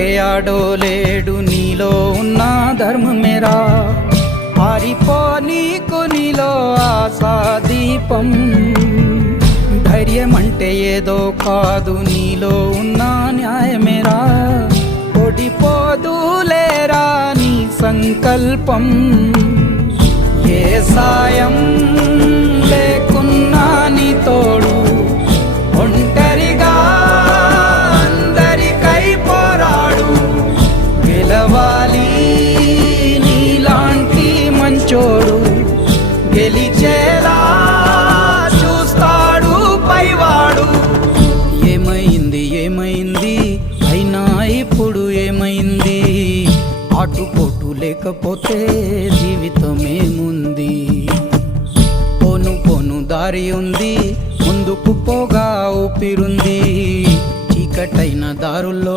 అంటే ఆడో లేడు నీలో ఉన్న ధర్మమేరా ఆరిపో నీకు నీలో ఆశా దీపం ధైర్యం అంటే ఏదో కాదు నీలో ఉన్న న్యాయమేరా ఓడిపోదులేరా నీ సంకల్పం ఏ సాయం లేకున్నా నీ తోడు ఒంటరిగా అందరికై పోరాడు గెలవాలి నీలాంటి మంచోడు గెలిచేలా చూస్తాడు పైవాడు ఏమైంది ఏమైంది అయినా ఇప్పుడు ఏమైంది ఆటుపోటు లేకపోతే జీవితమేముంది పోను పోను దారి ఉంది ముందుకు పోగా ఊపిరుంది చీకటైన దారుల్లో